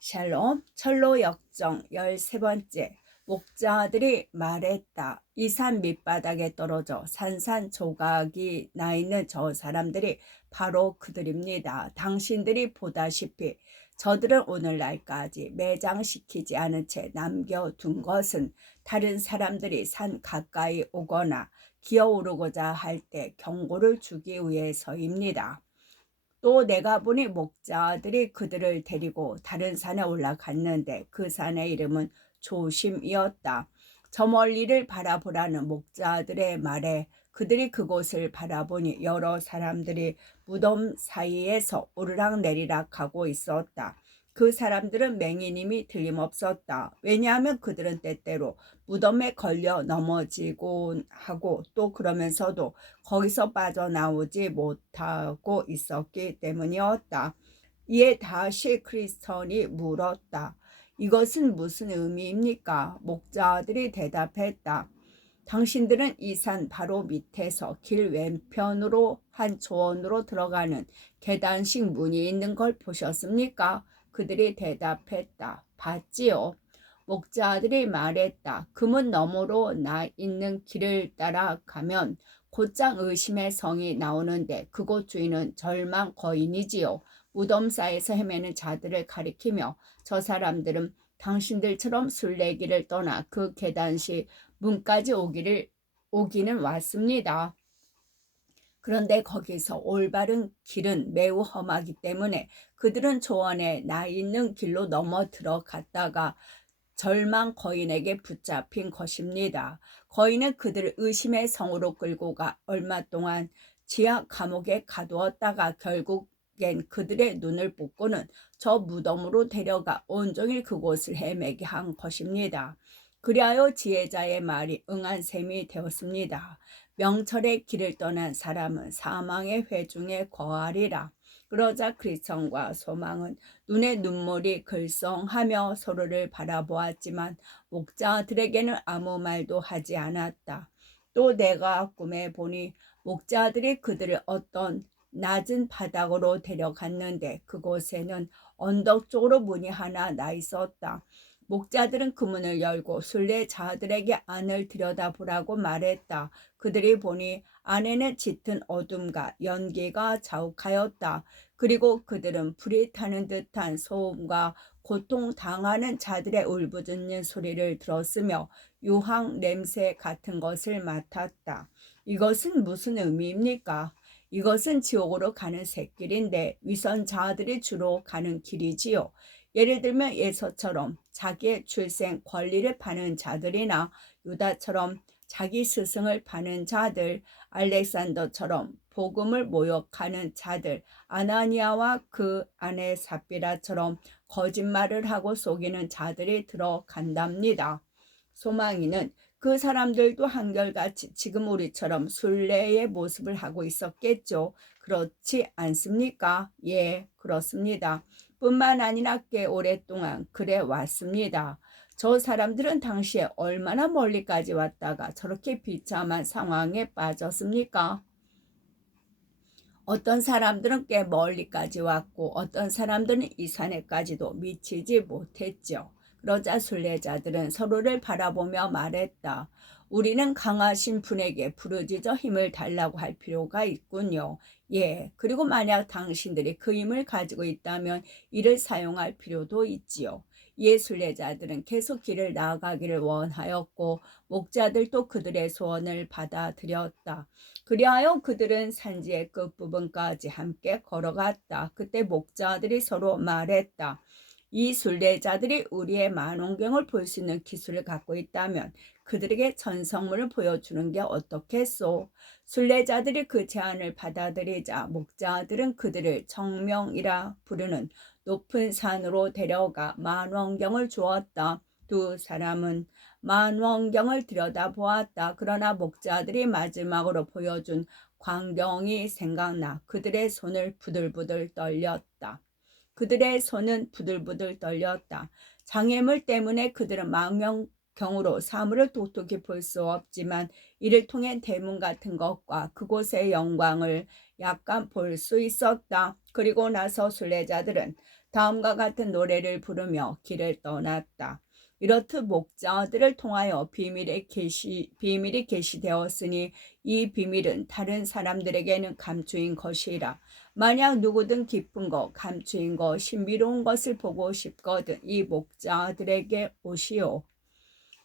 샬롬 철로 역정 13번째. 목자들이 말했다. 이 산 밑바닥에 떨어져 산산조각이 나 있는 저 사람들이 바로 그들입니다. 당신들이 보다시피 저들은 오늘날까지 매장시키지 않은 채 남겨둔 것은 다른 사람들이 산 가까이 오거나 기어오르고자 할 때 경고를 주기 위해서입니다. 또 내가 보니 목자들이 그들을 데리고 다른 산에 올라갔는데 그 산의 이름은 조심이었다. 저 멀리를 바라보라는 목자들의 말에 그들이 그곳을 바라보니 여러 사람들이 무덤 사이에서 오르락내리락 하고 있었다. 그 사람들은 맹인임이 틀림없었다. 왜냐하면 그들은 때때로 무덤에 걸려 넘어지곤 하고 또 그러면서도 거기서 빠져나오지 못하고 있었기 때문이었다. 이에 다시 크리스천이 물었다. 이것은 무슨 의미입니까? 목자들이 대답했다. 당신들은 이 산 바로 밑에서 길 왼편으로 한 초원으로 들어가는 계단식 문이 있는 걸 보셨습니까? 그들이 대답했다. 봤지요. 목자들이 말했다. 그 문 너머로 나 있는 길을 따라가면 곧장 의심의 성이 나오는데 그곳 주인은 절망 거인이지요. 무덤사에서 헤매는 자들을 가리키며 저 사람들은 당신들처럼 순례길을 떠나 그 계단식 문까지 오기는 왔습니다. 그런데 거기서 올바른 길은 매우 험하기 때문에 그들은 조원에 나 있는 길로 넘어 들어갔다가 절망 거인에게 붙잡힌 것입니다. 거인은 그들을 의심의 성으로 끌고 가 얼마 동안 지하 감옥에 가두었다가 결국엔 그들의 눈을 뽑고는 저 무덤으로 데려가 온종일 그곳을 헤매게 한 것입니다. 그리하여 지혜자의 말이 응한 셈이 되었습니다. 명철의 길을 떠난 사람은 사망의 회중에 거하리라. 그러자 크리스천과 소망은 눈에 눈물이 글썽하며 서로를 바라보았지만 목자들에게는 아무 말도 하지 않았다. 또 내가 꿈에 보니 목자들이 그들을 어떤 낮은 바닥으로 데려갔는데 그곳에는 언덕 쪽으로 문이 하나 나 있었다. 목자들은 그 문을 열고 순례자들에게 안을 들여다보라고 말했다. 그들이 보니 안에는 짙은 어둠과 연기가 자욱하였다. 그리고 그들은 불이 타는 듯한 소음과 고통당하는 자들의 울부짖는 소리를 들었으며 유황 냄새 같은 것을 맡았다. 이것은 무슨 의미입니까? 이것은 지옥으로 가는 샛길인데 위선자들이 주로 가는 길이지요. 예를 들면 예서처럼 자기의 출생 권리를 파는 자들이나 유다처럼 자기 스승을 파는 자들, 알렉산더처럼 복음을 모욕하는 자들, 아나니아와 그 아내 삽비라처럼 거짓말을 하고 속이는 자들이 들어간답니다. 소망이는 그 사람들도 한결같이 지금 우리처럼 순례의 모습을 하고 있었겠죠. 그렇지 않습니까? 예, 그렇습니다. 뿐만 아니라 꽤 오랫동안 그래 왔습니다. 저 사람들은 당시에 얼마나 멀리까지 왔다가 저렇게 비참한 상황에 빠졌습니까? 어떤 사람들은 꽤 멀리까지 왔고 어떤 사람들은 이 산에까지도 미치지 못했죠. 그러자 순례자들은 서로를 바라보며 말했다. 우리는 강하신 분에게 부르짖어 힘을 달라고 할 필요가 있군요. 예, 그리고 만약 당신들이 그 힘을 가지고 있다면 이를 사용할 필요도 있지요. 이에 순례자들은 계속 길을 나아가기를 원하였고 목자들도 그들의 소원을 받아들였다. 그리하여 그들은 산지의 끝부분까지 함께 걸어갔다. 그때 목자들이 서로 말했다. 이 순례자들이 우리의 만원경을 볼 수 있는 기술을 갖고 있다면 그들에게 전성문을 보여주는 게 어떻겠소? 순례자들이 그 제안을 받아들이자 목자들은 그들을 정명이라 부르는 높은 산으로 데려가 만원경을 주었다. 두 사람은 만원경을 들여다보았다. 그러나 목자들이 마지막으로 보여준 광경이 생각나 그들의 손을 부들부들 떨렸다. 그들의 손은 부들부들 떨렸다. 장애물 때문에 그들은 망원경으로 사물을 똑똑히 볼 수 없지만 이를 통해 대문 같은 것과 그곳의 영광을 약간 볼 수 있었다. 그리고 나서 순례자들은 다음과 같은 노래를 부르며 길을 떠났다. 이렇듯 목자들을 통하여 비밀이 계시되었으니 이 비밀은 다른 사람들에게는 감추인 것이라. 만약 누구든 깊은 것, 감추인 것, 신비로운 것을 보고 싶거든 이 목자들에게 오시오.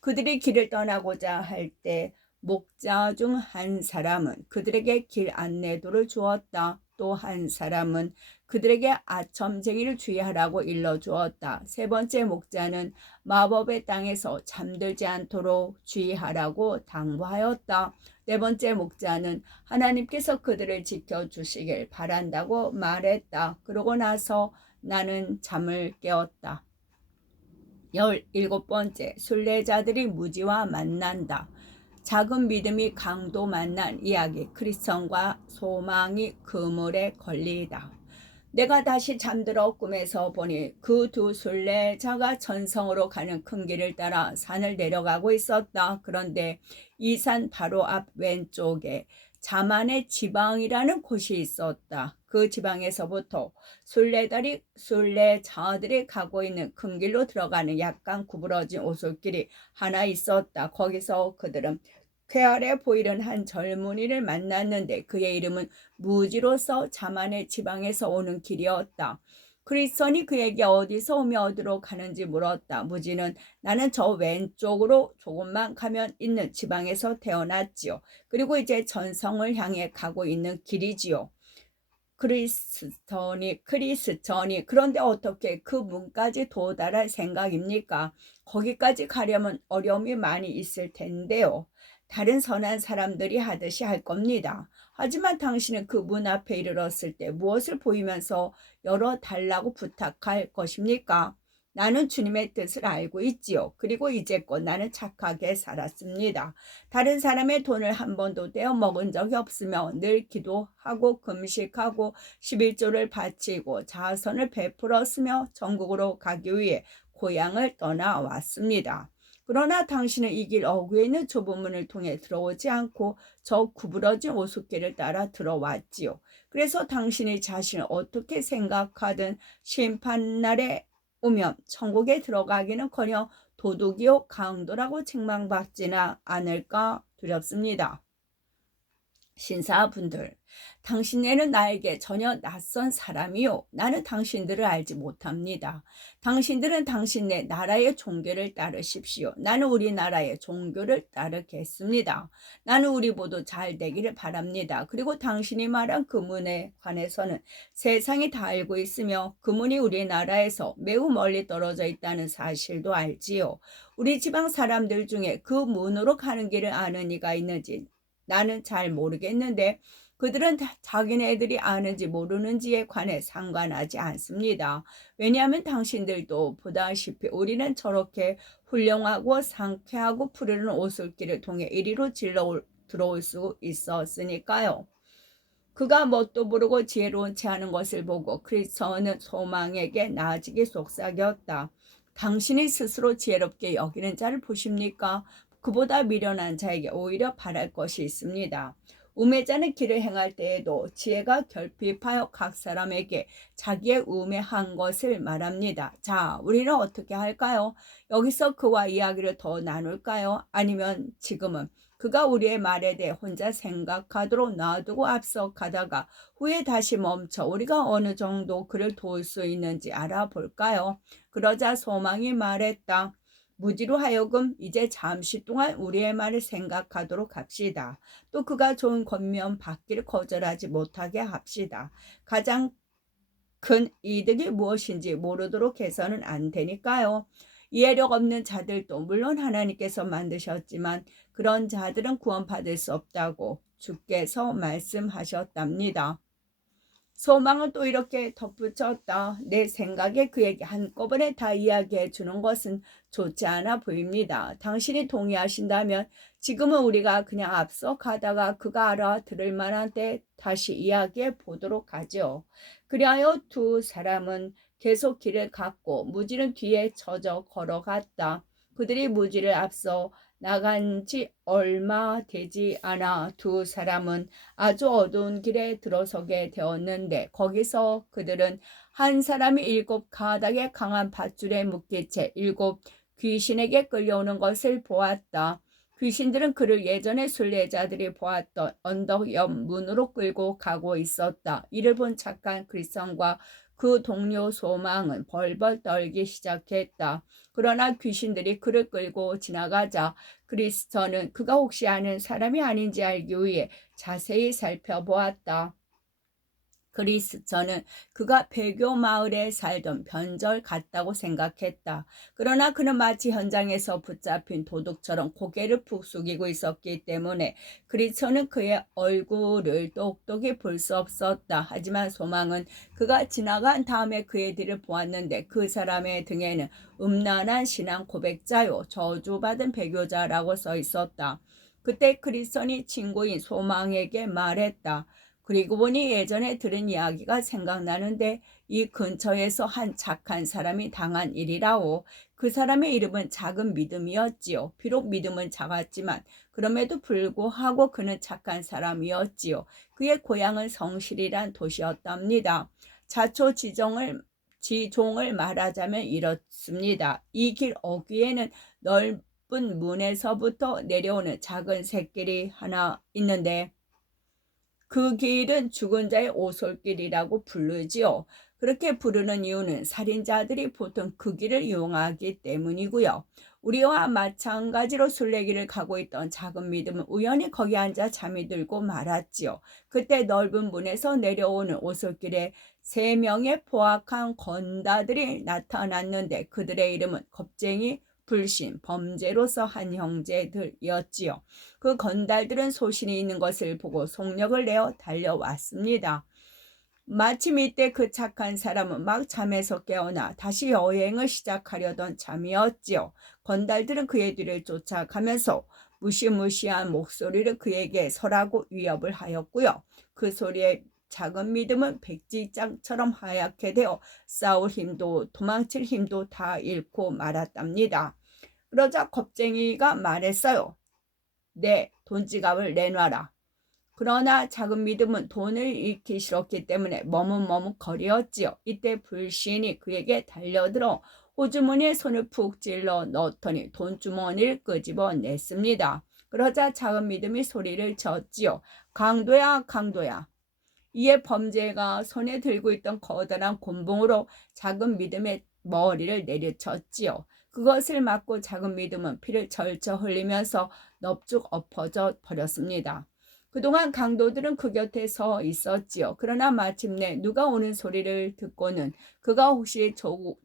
그들이 길을 떠나고자 할 때 목자 중 한 사람은 그들에게 길 안내도를 주었다. 또 한 사람은 그들에게 아첨쟁이를 주의하라고 일러주었다. 세 번째 목자는 마법의 땅에서 잠들지 않도록 주의하라고 당부하였다. 네 번째 목자는 하나님께서 그들을 지켜주시길 바란다고 말했다. 그러고 나서 나는 잠을 깨웠다. 17번째, 순례자들이 무지와 만난다. 작은 믿음이 강도 만난 이야기, 크리스천과 소망이 그물에 걸리다. 내가 다시 잠들어 꿈에서 보니 그 두 순례자가 전성으로 가는 큰 길을 따라 산을 내려가고 있었다. 그런데 이 산 바로 앞 왼쪽에 자만의 지방이라는 곳이 있었다. 그 지방에서부터 순례자들이 가고 있는 큰 길로 들어가는 약간 구부러진 오솔길이 하나 있었다. 거기서 그들은 쾌활해 보이는 한 젊은이를 만났는데 그의 이름은 무지로서 자만의 지방에서 오는 길이었다. 크리스천이 그에게 어디서 오며 어디로 가는지 물었다. 무지는 나는 저 왼쪽으로 조금만 가면 있는 지방에서 태어났지요. 그리고 이제 전성을 향해 가고 있는 길이지요. 크리스천이 그런데 어떻게 그 문까지 도달할 생각입니까? 거기까지 가려면 어려움이 많이 있을 텐데요. 다른 선한 사람들이 하듯이 할 겁니다. 하지만 당신은 그 문 앞에 이르렀을 때 무엇을 보이면서 열어달라고 부탁할 것입니까? 나는 주님의 뜻을 알고 있지요. 그리고 이제껏 나는 착하게 살았습니다. 다른 사람의 돈을 한 번도 떼어 먹은 적이 없으며 늘 기도하고 금식하고 11조를 바치고 자선을 베풀었으며 전국으로 가기 위해 고향을 떠나왔습니다. 그러나 당신은 이 길 어귀에 있는 좁은 문을 통해 들어오지 않고 저 구부러진 오솔길을 따라 들어왔지요. 그래서 당신이 자신을 어떻게 생각하든 심판날에 오면 천국에 들어가기는커녕 도둑이요 강도라고 책망받지나 않을까 두렵습니다. 신사분들, 당신네는 나에게 전혀 낯선 사람이요. 나는 당신들을 알지 못합니다. 당신들은 당신네 나라의 종교를 따르십시오. 나는 우리나라의 종교를 따르겠습니다. 나는 우리 모두 잘 되기를 바랍니다. 그리고 당신이 말한 그 문에 관해서는 세상이 다 알고 있으며 그 문이 우리나라에서 매우 멀리 떨어져 있다는 사실도 알지요. 우리 지방 사람들 중에 그 문으로 가는 길을 아는 이가 있는지 나는 잘 모르겠는데 그들은 자기네들이 아는지 모르는지에 관해 상관하지 않습니다. 왜냐하면 당신들도 보다시피 우리는 저렇게 훌륭하고 상쾌하고 푸르른 오솔길을 통해 이리로 들어올 수 있었으니까요. 그가 뭣도 모르고 지혜로운 채 하는 것을 보고 크리스천은 소망에게 나아지기 속삭였다. 당신이 스스로 지혜롭게 여기는 자를 보십니까? 그보다 미련한 자에게 오히려 바랄 것이 있습니다. 우매자는 길을 행할 때에도 지혜가 결핍하여 각 사람에게 자기의 우매한 것을 말합니다. 자, 우리는 어떻게 할까요? 여기서 그와 이야기를 더 나눌까요? 아니면 지금은 그가 우리의 말에 대해 혼자 생각하도록 놔두고 앞서 가다가 후에 다시 멈춰 우리가 어느 정도 그를 도울 수 있는지 알아볼까요? 그러자 소망이 말했다. 무지로 하여금 이제 잠시 동안 우리의 말을 생각하도록 합시다. 또 그가 좋은 권면 받기를 거절하지 못하게 합시다. 가장 큰 이득이 무엇인지 모르도록 해서는 안 되니까요. 이해력 없는 자들도 물론 하나님께서 만드셨지만 그런 자들은 구원받을 수 없다고 주께서 말씀하셨답니다. 소망은 또 이렇게 덧붙였다. 내 생각에 그에게 한꺼번에 다 이야기해 주는 것은 좋지 않아 보입니다. 당신이 동의하신다면 지금은 우리가 그냥 앞서 가다가 그가 알아들을 만한 때 다시 이야기해 보도록 하죠. 그리하여 두 사람은 계속 길을 갔고 무지는 뒤에 젖어 걸어갔다. 그들이 무지를 앞서 나간 지 얼마 되지 않아 두 사람은 아주 어두운 길에 들어서게 되었는데 거기서 그들은 한 사람이 7가닥의 강한 밧줄에 묶인 채 7귀신에게 끌려오는 것을 보았다. 귀신들은 그를 예전에 순례자들이 보았던 언덕 옆 문으로 끌고 가고 있었다. 이를 본 착한 크리스천과 그 동료 소망은 벌벌 떨기 시작했다. 그러나 귀신들이 그를 끌고 지나가자 크리스천은 그가 혹시 아는 사람이 아닌지 알기 위해 자세히 살펴보았다. 그리스천은 그가 배교 마을에 살던 변절 같다고 생각했다. 그러나 그는 마치 현장에서 붙잡힌 도둑처럼 고개를 푹 숙이고 있었기 때문에 그리스천은 그의 얼굴을 똑똑히 볼 수 없었다. 하지만 소망은 그가 지나간 다음에 그의 뒤를 보았는데 그 사람의 등에는 음란한 신앙 고백자요 저주받은 배교자라고 써 있었다. 그때 크리스천이 친구인 소망에게 말했다. 그리고 보니 예전에 들은 이야기가 생각나는데 이 근처에서 한 착한 사람이 당한 일이라오. 그 사람의 이름은 작은 믿음이었지요. 비록 믿음은 작았지만 그럼에도 불구하고 그는 착한 사람이었지요. 그의 고향은 성실이란 도시였답니다. 지종을 말하자면 이렇습니다. 이 길 어귀에는 넓은 문에서부터 내려오는 작은 샛길이 하나 있는데 그 길은 죽은 자의 오솔길이라고 부르지요. 그렇게 부르는 이유는 살인자들이 보통 그 길을 이용하기 때문이고요. 우리와 마찬가지로 순례길을 가고 있던 작은 믿음은 우연히 거기 앉아 잠이 들고 말았지요. 그때 넓은 문에서 내려오는 오솔길에 3명의 포악한 건다들이 나타났는데 그들의 이름은 겁쟁이, 불신, 범죄로서 한 형제들이었지요. 그 건달들은 소신이 있는 것을 보고 속력을 내어 달려왔습니다. 마침 이때 그 착한 사람은 막 잠에서 깨어나 다시 여행을 시작하려던 참이었지요. 건달들은 그의 뒤를 쫓아가면서 무시무시한 목소리를 그에게 설하고 위협을 하였고요. 그 소리에 작은 믿음은 백지장처럼 하얗게 되어 싸울 힘도 도망칠 힘도 다 잃고 말았답니다. 그러자 겁쟁이가 말했어요. 내 돈지갑을 내놔라. 그러나 작은 믿음은 돈을 잃기 싫었기 때문에 머뭇머뭇거리었지요. 이때 불신이 그에게 달려들어 호주머니에 손을 푹 찔러 넣더니 돈주머니를 끄집어냈습니다. 그러자 작은 믿음이 소리를 쳤지요. 강도야, 강도야. 이에 범죄가 손에 들고 있던 커다란 곤봉으로 작은 믿음의 머리를 내리쳤지요. 그것을 맞고 작은 믿음은 피를 절쳐 흘리면서 넙죽 엎어져 버렸습니다. 그동안 강도들은 그 곁에 서 있었지요. 그러나 마침내 누가 오는 소리를 듣고는 그가 혹시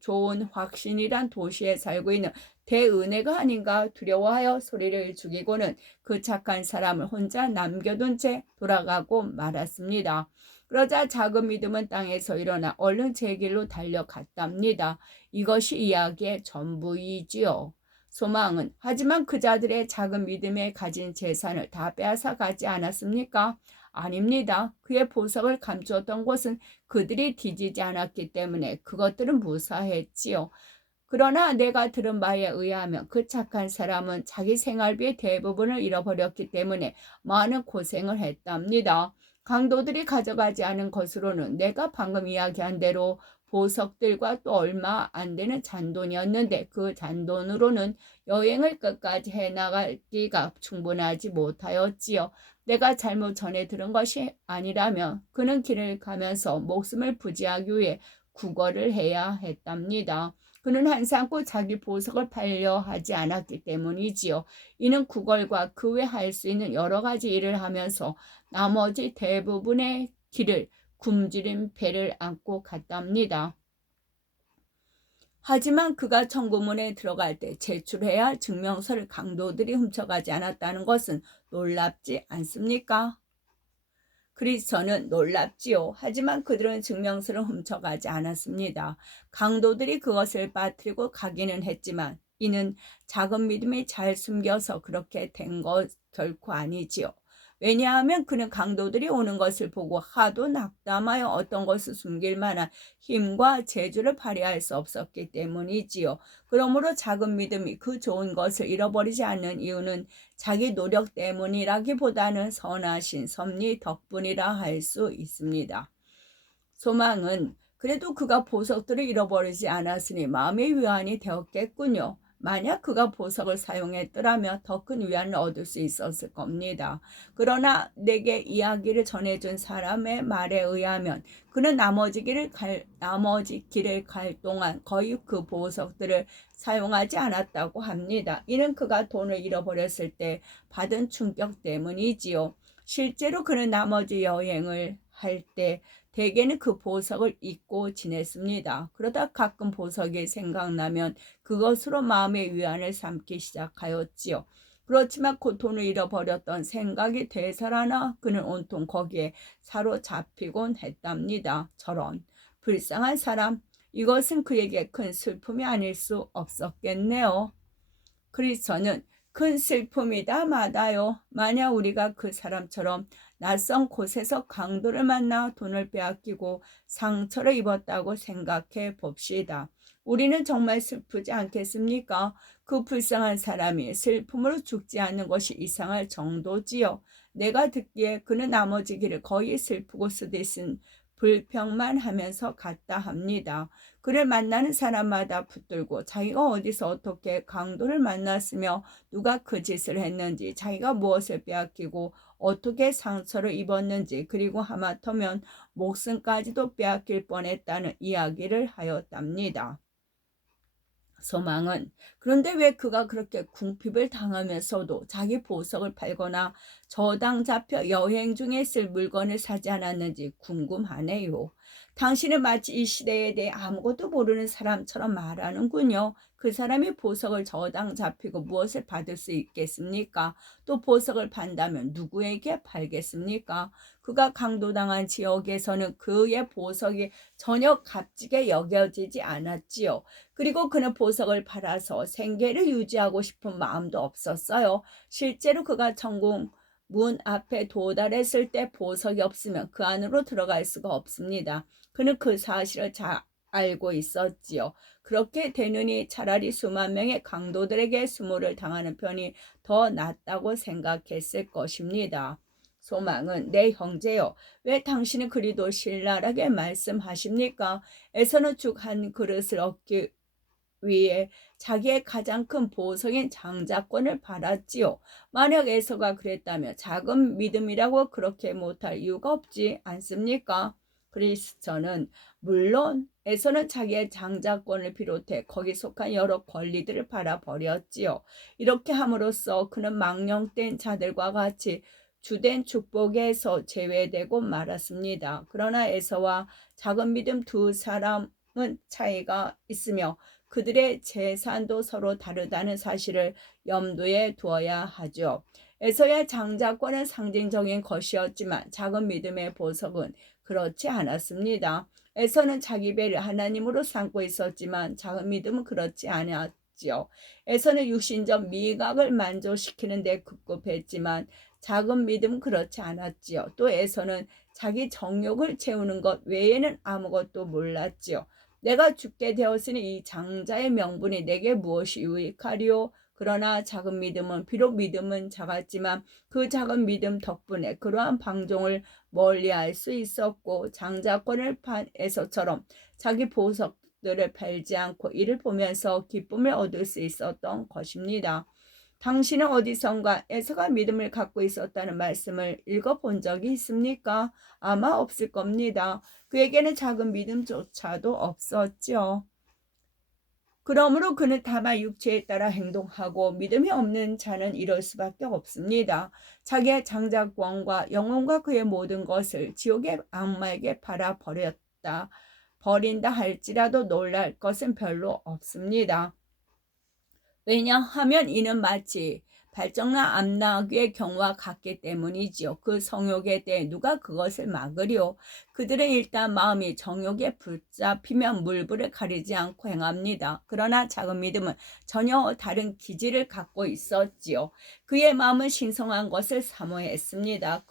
좋은 확신이란 도시에 살고 있는 대은혜가 아닌가 두려워하여 소리를 죽이고는 그 착한 사람을 혼자 남겨둔 채 돌아가고 말았습니다. 그러자 작은 믿음은 땅에서 일어나 얼른 제 길로 달려갔답니다. 이것이 이야기의 전부이지요. 소망은 하지만 그 자들의 작은 믿음에 가진 재산을 다 빼앗아 가지 않았습니까? 아닙니다. 그의 보석을 감추었던 곳은 그들이 뒤지지 않았기 때문에 그것들은 무사했지요. 그러나 내가 들은 바에 의하면 그 착한 사람은 자기 생활비의 대부분을 잃어버렸기 때문에 많은 고생을 했답니다. 강도들이 가져가지 않은 것으로는 내가 방금 이야기한 대로 보석들과 또 얼마 안 되는 잔돈이었는데 그 잔돈으로는 여행을 끝까지 해나가기가 충분하지 못하였지요. 내가 잘못 전해 들은 것이 아니라면 그는 길을 가면서 목숨을 부지하기 위해 구걸을 해야 했답니다. 그는 항상 꼭 자기 보석을 팔려 하지 않았기 때문이지요. 이는 구걸과 그 외 할 수 있는 여러 가지 일을 하면서 나머지 대부분의 길을 굶주린 배를 안고 갔답니다. 하지만 그가 청구문에 들어갈 때 제출해야 할 증명서를 강도들이 훔쳐가지 않았다는 것은 놀랍지 않습니까? 크리스천은 놀랍지요. 하지만 그들은 증명서를 훔쳐가지 않았습니다. 강도들이 그것을 빠뜨리고 가기는 했지만 이는 작은 믿음이 잘 숨겨서 그렇게 된 것 결코 아니지요. 왜냐하면 그는 강도들이 오는 것을 보고 하도 낙담하여 어떤 것을 숨길 만한 힘과 재주를 발휘할 수 없었기 때문이지요. 그러므로 작은 믿음이 그 좋은 것을 잃어버리지 않는 이유는 자기 노력 때문이라기보다는 선하신 섭리 덕분이라 할 수 있습니다. 소망은 그래도 그가 보석들을 잃어버리지 않았으니 마음의 위안이 되었겠군요. 만약 그가 보석을 사용했더라면 더 큰 위안을 얻을 수 있었을 겁니다. 그러나 내게 이야기를 전해준 사람의 말에 의하면 그는 나머지 길을 갈 동안 거의 그 보석들을 사용하지 않았다고 합니다. 이는 그가 돈을 잃어버렸을 때 받은 충격 때문이지요. 실제로 그는 나머지 여행을 할 때 대개는 그 보석을 잊고 지냈습니다. 그러다 가끔 보석이 생각나면 그것으로 마음의 위안을 삼기 시작하였지요. 그렇지만 그 돈을 잃어버렸던 생각이 되살아나 그는 온통 거기에 사로잡히곤 했답니다. 저런 불쌍한 사람, 이것은 그에게 큰 슬픔이 아닐 수 없었겠네요. 크리스천은 큰 슬픔이다 마다요. 만약 우리가 그 사람처럼 낯선 곳에서 강도를 만나 돈을 빼앗기고 상처를 입었다고 생각해 봅시다. 우리는 정말 슬프지 않겠습니까? 그 불쌍한 사람이 슬픔으로 죽지 않는 것이 이상할 정도지요. 내가 듣기에 그는 나머지 길을 거의 슬프고 쓰디쓴 불평만 하면서 갔다 합니다. 그를 만나는 사람마다 붙들고 자기가 어디서 어떻게 강도를 만났으며 누가 그 짓을 했는지, 자기가 무엇을 빼앗기고 어떻게 상처를 입었는지, 그리고 하마터면 목숨까지도 빼앗길 뻔했다는 이야기를 하였답니다. 소망은 그런데 왜 그가 그렇게 궁핍을 당하면서도 자기 보석을 팔거나 저당 잡혀 여행 중에 쓸 물건을 사지 않았는지 궁금하네요. 당신은 마치 이 시대에 대해 아무것도 모르는 사람처럼 말하는군요. 그 사람이 보석을 저당 잡히고 무엇을 받을 수 있겠습니까? 또 보석을 판다면 누구에게 팔겠습니까? 그가 강도당한 지역에서는 그의 보석이 전혀 값지게 여겨지지 않았지요. 그리고 그는 보석을 팔아서 생계를 유지하고 싶은 마음도 없었어요. 실제로 그가 천국 문 앞에 도달했을 때 보석이 없으면 그 안으로 들어갈 수가 없습니다. 그는 그 사실을 잘 알고 있었지요. 그렇게 되느니 차라리 수만 명의 강도들에게 수모를 당하는 편이 더 낫다고 생각했을 것입니다. 소망은 내 형제여, 왜 당신은 그리도 신랄하게 말씀하십니까? 에서는 죽 한 그릇을 얻기 위해 자기의 가장 큰 보석인 장자권을 받았지요. 만약 에서가 그랬다면 작은 믿음이라고 그렇게 못할 이유가 없지 않습니까? 크리스천은 물론 에서는 자기의 장자권을 비롯해 거기 속한 여러 권리들을 팔아버렸지요. 이렇게 함으로써 그는 망령된 자들과 같이 주된 축복에서 제외되고 말았습니다. 그러나 에서와 작은 믿음 두 사람은 차이가 있으며 그들의 재산도 서로 다르다는 사실을 염두에 두어야 하죠. 에서의 장자권은 상징적인 것이었지만 작은 믿음의 보석은 그렇지 않았습니다. 에서는 자기 배를 하나님으로 삼고 있었지만 작은 믿음은 그렇지 않았지요. 에서는 육신적 미각을 만족시키는 데 급급했지만 작은 믿음은 그렇지 않았지요. 또 에서는 자기 정욕을 채우는 것 외에는 아무것도 몰랐지요. 내가 죽게 되었으니 이 장자의 명분이 내게 무엇이 유익하리요? 그러나 작은 믿음은 비록 믿음은 작았지만 그 작은 믿음 덕분에 그러한 방종을 멀리할 수 있었고 장자권을 판 에서처럼 자기 보석들을 팔지 않고 이를 보면서 기쁨을 얻을 수 있었던 것입니다. 당신은 어디선가 에서가 믿음을 갖고 있었다는 말씀을 읽어본 적이 있습니까? 아마 없을 겁니다. 그에게는 작은 믿음조차도 없었죠. 그러므로 그는 다만 육체에 따라 행동하고 믿음이 없는 자는 이럴 수밖에 없습니다. 자기의 장자권과 영혼과 그의 모든 것을 지옥의 악마에게 버린다 할지라도 놀랄 것은 별로 없습니다. 왜냐하면 이는 마치 발정난 암나귀의 경우와 같기 때문이지요. 그 성욕에 대해 누가 그것을 막으리요? 그들은 일단 마음이 정욕에 붙잡히면 물불을 가리지 않고 행합니다. 그러나 작은 믿음은 전혀 다른 기질을 갖고 있었지요. 그의 마음은 신성한 것을 사모했습니다.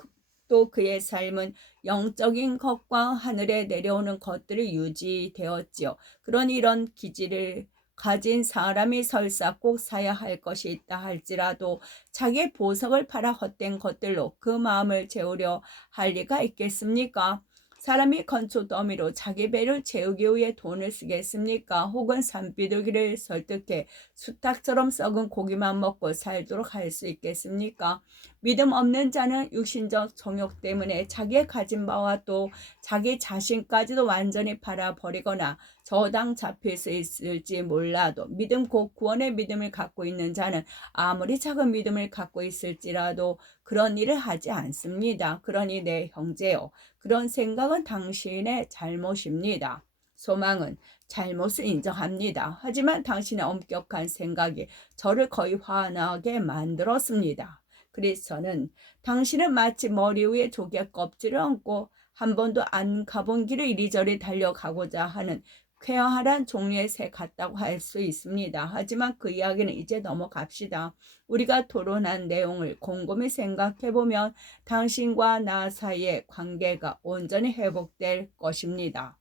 또 그의 삶은 영적인 것과 하늘에 내려오는 것들을 유지되었지요. 그런 이런 기질을 가진 사람이 설사 꼭 사야 할 것이 있다 할지라도 자기의 보석을 팔아 헛된 것들로 그 마음을 채우려 할 리가 있겠습니까? 사람이 건초 더미로 자기 배를 채우기 위해 돈을 쓰겠습니까? 혹은 산비둘기를 설득해 수탉처럼 썩은 고기만 먹고 살도록 할 수 있겠습니까? 믿음 없는 자는 육신적 정욕 때문에 자기의 가진 바와 또 자기 자신까지도 완전히 팔아버리거나 저당 잡힐 수 있을지 몰라도 믿음 곧 구원의 믿음을 갖고 있는 자는 아무리 작은 믿음을 갖고 있을지라도 그런 일을 하지 않습니다. 그러니 내 형제요, 그런 생각은 당신의 잘못입니다. 소망은 잘못을 인정합니다. 하지만 당신의 엄격한 생각이 저를 거의 화나게 만들었습니다. 그리스도는 당신은 마치 머리 위에 조개 껍질을 얹고 한 번도 안 가본 길을 이리저리 달려가고자 하는 쾌활한 종류의 새 같다고 할 수 있습니다. 하지만 그 이야기는 이제 넘어갑시다. 우리가 토론한 내용을 곰곰이 생각해보면 당신과 나 사이의 관계가 온전히 회복될 것입니다.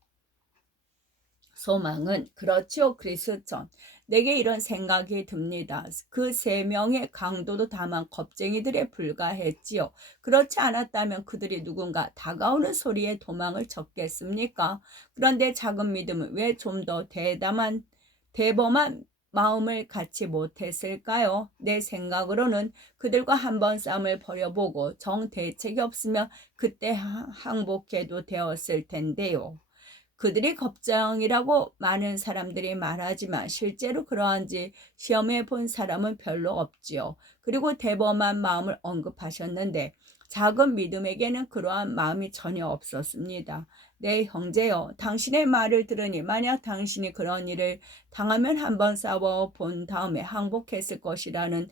소망은 그렇지요, 크리스천. 내게 이런 생각이 듭니다. 그 세 명의 강도도 다만 겁쟁이들에 불과했지요. 그렇지 않았다면 그들이 누군가 다가오는 소리에 도망을 쳤겠습니까? 그런데 작은 믿음은 왜 좀 더 대범한 마음을 갖지 못했을까요? 내 생각으로는 그들과 한번 싸움을 벌여보고 정 대책이 없으면 그때 항복해도 되었을 텐데요. 그들이 겁쟁이라고 많은 사람들이 말하지만 실제로 그러한지 시험해 본 사람은 별로 없지요. 그리고 대범한 마음을 언급하셨는데 작은 믿음에게는 그러한 마음이 전혀 없었습니다. 내 형제여, 당신의 말을 들으니 만약 당신이 그런 일을 당하면 한번 싸워 본 다음에 항복했을 것이라는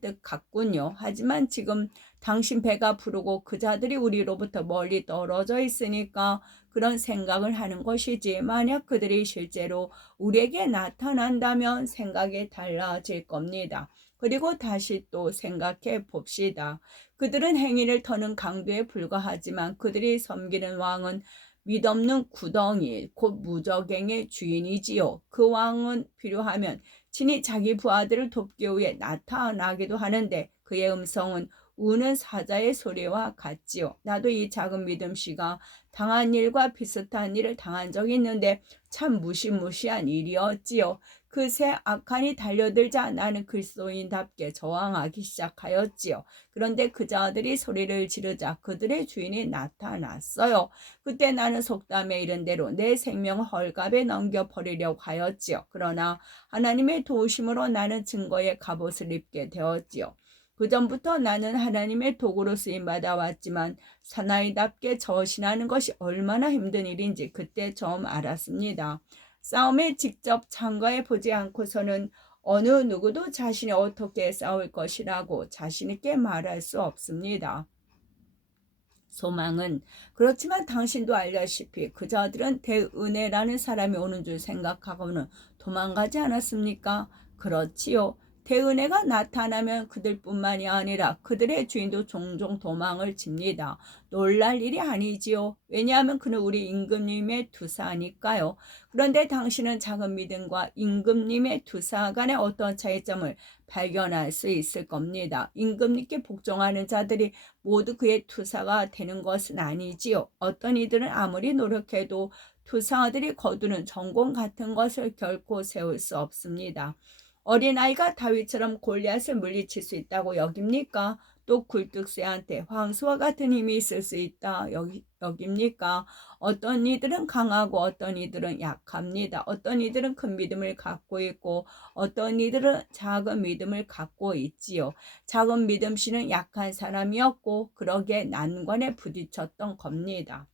뜻 같군요. 하지만 지금 당신 배가 부르고 그 자들이 우리로부터 멀리 떨어져 있으니까 그런 생각을 하는 것이지, 만약 그들이 실제로 우리에게 나타난다면 생각이 달라질 겁니다. 그리고 다시 또 생각해 봅시다. 그들은 행위를 터는 강도에 불과하지만 그들이 섬기는 왕은 믿없는 구덩이, 곧 무적행의 주인이지요. 그 왕은 필요하면 친히 자기 부하들을 돕기 위해 나타나기도 하는데 그의 음성은 우는 사자의 소리와 같지요. 나도 이 작은 믿음 씨가 당한 일과 비슷한 일을 당한 적이 있는데 참 무시무시한 일이었지요. 그새 악한이 달려들자 나는 그리스도인답게 저항하기 시작하였지요. 그런데 그 자들이 소리를 지르자 그들의 주인이 나타났어요. 그때 나는 속담에 이른 대로 내 생명을 헐값에 넘겨버리려고 하였지요. 그러나 하나님의 도우심으로 나는 증거의 갑옷을 입게 되었지요. 그 전부터 나는 하나님의 도구로 쓰임받아 왔지만 사나이답게 저신하는 것이 얼마나 힘든 일인지 그때 처음 알았습니다. 싸움에 직접 참가해 보지 않고서는 어느 누구도 자신이 어떻게 싸울 것이라고 자신 있게 말할 수 없습니다. 소망은 그렇지만 당신도 알다시피 그 자들은 대은혜라는 사람이 오는 줄 생각하고는 도망가지 않았습니까? 그렇지요. 대은혜가 나타나면 그들뿐만이 아니라 그들의 주인도 종종 도망을 칩니다. 놀랄 일이 아니지요. 왜냐하면 그는 우리 임금님의 투사니까요. 그런데 당신은 작은 믿음과 임금님의 투사 간의 어떤 차이점을 발견할 수 있을 겁니다. 임금님께 복종하는 자들이 모두 그의 투사가 되는 것은 아니지요. 어떤 이들은 아무리 노력해도 투사들이 거두는 전공 같은 것을 결코 세울 수 없습니다. 어린아이가 다윗처럼 골리앗을 물리칠 수 있다고 여깁니까? 또 굴뚝새한테 황소와 같은 힘이 있을 수 있다 여깁니까? 어떤 이들은 강하고 어떤 이들은 약합니다. 어떤 이들은 큰 믿음을 갖고 있고 어떤 이들은 작은 믿음을 갖고 있지요. 작은 믿음 씨는 약한 사람이었고 그러기에 난관에 부딪혔던 겁니다.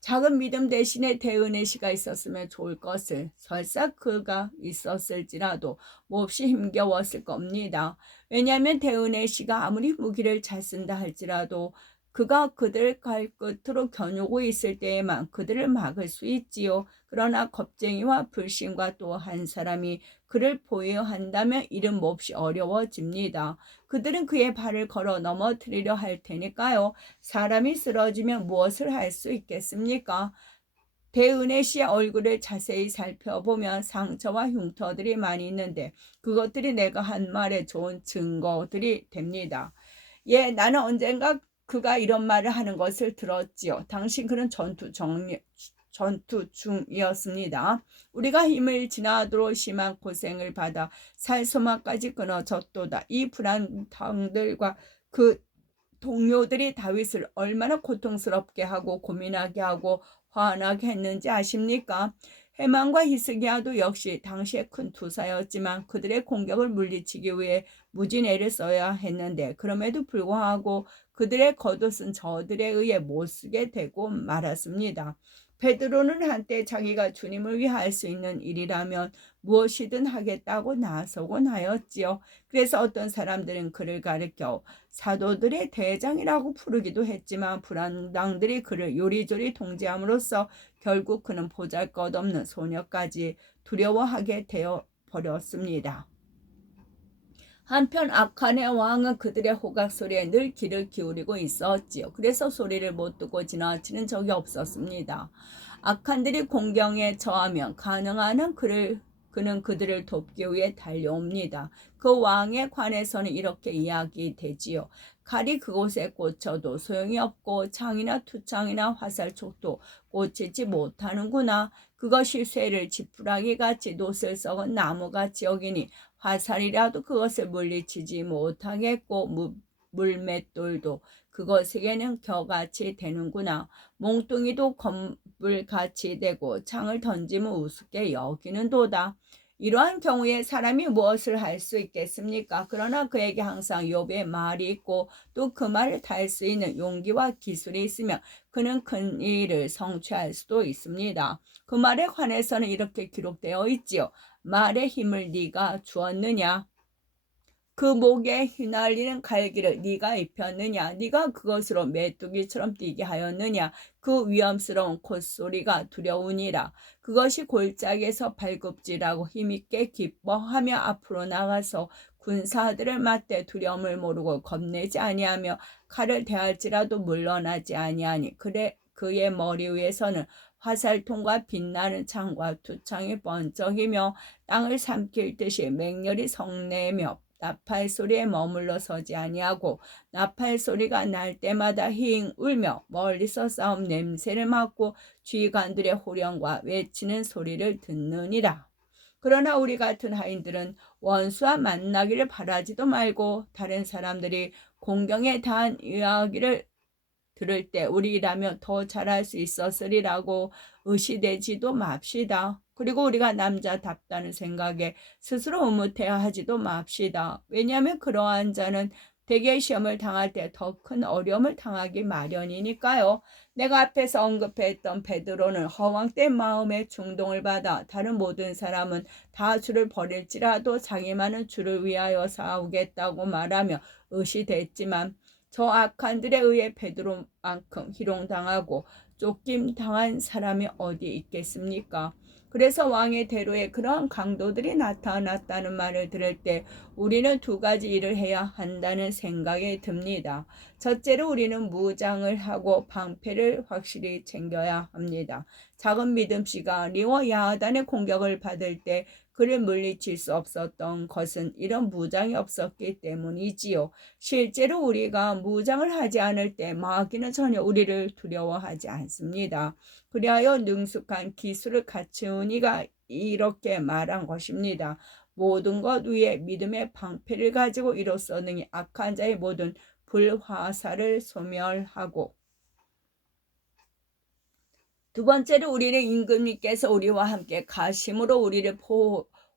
작은 믿음 대신에 대은혜 씨가 있었으면 좋을 것을, 설사 그가 있었을지라도 몹시 힘겨웠을 겁니다. 왜냐하면 대은혜 씨가 아무리 무기를 잘 쓴다 할지라도 그가 그들 발끝으로 겨누고 있을 때에만 그들을 막을 수 있지요. 그러나 겁쟁이와 불신과 또 한 사람이 그를 보유한다면 일은 몹시 어려워집니다. 그들은 그의 발을 걸어 넘어뜨리려 할 테니까요. 사람이 쓰러지면 무엇을 할 수 있겠습니까? 대은혜 씨의 얼굴을 자세히 살펴보면 상처와 흉터들이 많이 있는데 그것들이 내가 한 말에 좋은 증거들이 됩니다. 예, 나는 언젠가 그가 이런 말을 하는 것을 들었지요. 당시 그는 전투 중이었습니다. 우리가 힘을 지나도록 심한 고생을 받아 살소망까지 끊어졌도다. 이 불안당들과 그 동료들이 다윗을 얼마나 고통스럽게 하고 고민하게 하고 화나게 했는지 아십니까? 해만과 히스기야도 역시 당시에 큰 투사였지만 그들의 공격을 물리치기 위해 무진 애를 써야 했는데 그럼에도 불구하고 그들의 겉옷은 저들에 의해 못쓰게 되고 말았습니다. 베드로는 한때 자기가 주님을 위해 할 수 있는 일이라면 무엇이든 하겠다고 나서곤 하였지요. 그래서 어떤 사람들은 그를 가리켜 사도들의 대장이라고 부르기도 했지만 불안당들이 그를 요리조리 통제함으로써 결국 그는 보잘것없는 소녀까지 두려워하게 되어 버렸습니다. 한편 아칸의 왕은 그들의 호각 소리에 늘 귀를 기울이고 있었지요. 그래서 소리를 못 듣고 지나치는 적이 없었습니다. 아칸들이 공경에 처하면 가능한 한 그는 그들을 돕기 위해 달려옵니다. 그 왕의 관에서는 이렇게 이야기되지요. 칼이 그곳에 꽂혀도 소용이 없고 창이나 투창이나 화살촉도 꽂히지 못하는구나. 그것이 쇠를 지푸라기같이 노슬 썩은 나무같이 여기니 화살이라도 그것을 물리치지 못하겠고 물맷돌도 그것에게는 겨같이 되는구나. 몽둥이도 검불같이 되고 창을 던지면 우습게 여기는도다. 이러한 경우에 사람이 무엇을 할 수 있겠습니까? 그러나 그에게 항상 욥의 말이 있고 또 그 말을 달 수 있는 용기와 기술이 있으면 그는 큰 일을 성취할 수도 있습니다. 그 말에 관해서는 이렇게 기록되어 있지요. 말의 힘을 네가 주었느냐? 그 목에 휘날리는 갈기를 네가 입혔느냐? 네가 그것으로 메뚜기처럼 뛰게 하였느냐? 그 위험스러운 콧소리가 두려우니라. 그것이 골짜기에서 발굽질하고 힘있게 기뻐하며 앞으로 나가서 군사들을 맞대 두려움을 모르고 겁내지 아니하며 칼을 대할지라도 물러나지 아니하니 그래 그의 머리 위에서는 화살통과 빛나는 창과 투창이 번쩍이며 땅을 삼킬 듯이 맹렬히 성내며 나팔 소리에 머물러 서지 아니하고 나팔 소리가 날 때마다 힝 울며 멀리서 싸움 냄새를 맡고 지휘관들의 호령과 외치는 소리를 듣느니라. 그러나 우리 같은 하인들은 원수와 만나기를 바라지도 말고 다른 사람들이 공경에 대한 이야기를 들을 때 우리라면 더 잘할 수 있었으리라고 의시되지도 맙시다. 그리고 우리가 남자답다는 생각에 스스로 의뭇해하지도 맙시다. 왜냐하면 그러한 자는 대개 시험을 당할 때 더 큰 어려움을 당하기 마련이니까요. 내가 앞에서 언급했던 베드로는 허황된 마음의 충동을 받아 다른 모든 사람은 다 주를 버릴지라도 자기만은 주를 위하여 싸우겠다고 말하며 의시됐지만 저 악한들에 의해 베드로만큼 희롱당하고 쫓김당한 사람이 어디 있겠습니까? 그래서 왕의 대로에 그러한 강도들이 나타났다는 말을 들을 때 우리는 두 가지 일을 해야 한다는 생각이 듭니다. 첫째로 우리는 무장을 하고 방패를 확실히 챙겨야 합니다. 작은 믿음씨가 리워 야하단의 공격을 받을 때 그를 물리칠 수 없었던 것은 이런 무장이 없었기 때문이지요. 실제로 우리가 무장을 하지 않을 때 마귀는 전혀 우리를 두려워하지 않습니다. 그리하여 능숙한 기술을 갖춘 이가 이렇게 말한 것입니다. 모든 것 위에 믿음의 방패를 가지고 이로써 능히 악한 자의 모든 불화살을 소멸하고 두 번째로 우리는 임금님께서 우리와 함께 가심으로 우리를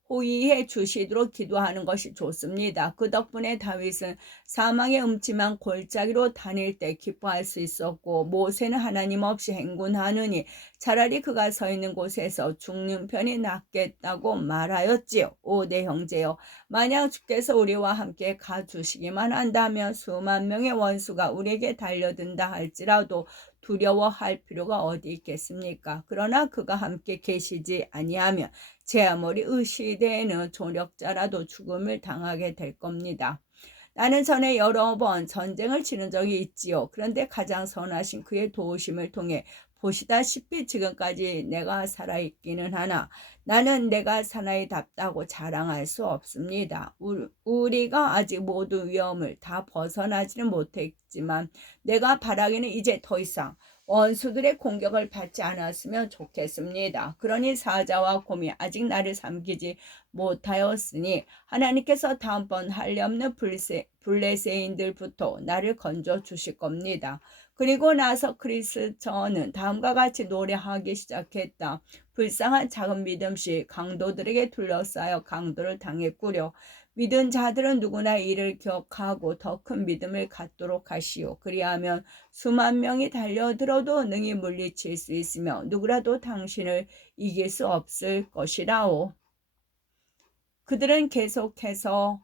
호위해 주시도록 기도하는 것이 좋습니다. 그 덕분에 다윗은 사망의 음침한 골짜기로 다닐 때 기뻐할 수 있었고 모세는 하나님 없이 행군하느니 차라리 그가 서 있는 곳에서 죽는 편이 낫겠다고 말하였지요. 오대 형제여, 만약 주께서 우리와 함께 가주시기만 한다면 수만 명의 원수가 우리에게 달려든다 할지라도 두려워할 필요가 어디 있겠습니까? 그러나 그가 함께 계시지 아니하면 제 아무리 의시되는 조력자라도 죽음을 당하게 될 겁니다. 나는 전에 여러 번 전쟁을 치른 적이 있지요. 그런데 가장 선하신 그의 도우심을 통해 보시다시피 지금까지 내가 살아있기는 하나 나는 내가 사나이답다고 자랑할 수 없습니다. 우리가 아직 모든 위험을 다 벗어나지는 못했지만 내가 바라기는 이제 더 이상 원수들의 공격을 받지 않았으면 좋겠습니다. 그러니 사자와 곰이 아직 나를 삼키지 못하였으니 하나님께서 다음번 한리없는 블레세인들부터 나를 건져 주실 겁니다. 그리고 나서 크리스천은 다음과 같이 노래하기 시작했다. 불쌍한 작은 믿음씨 강도들에게 둘러싸여 강도를 당했구려. 믿은 자들은 누구나 이를 기억하고 더 큰 믿음을 갖도록 하시오. 그리하면 수만 명이 달려들어도 능히 물리칠 수 있으며 누구라도 당신을 이길 수 없을 것이라오. 그들은 계속해서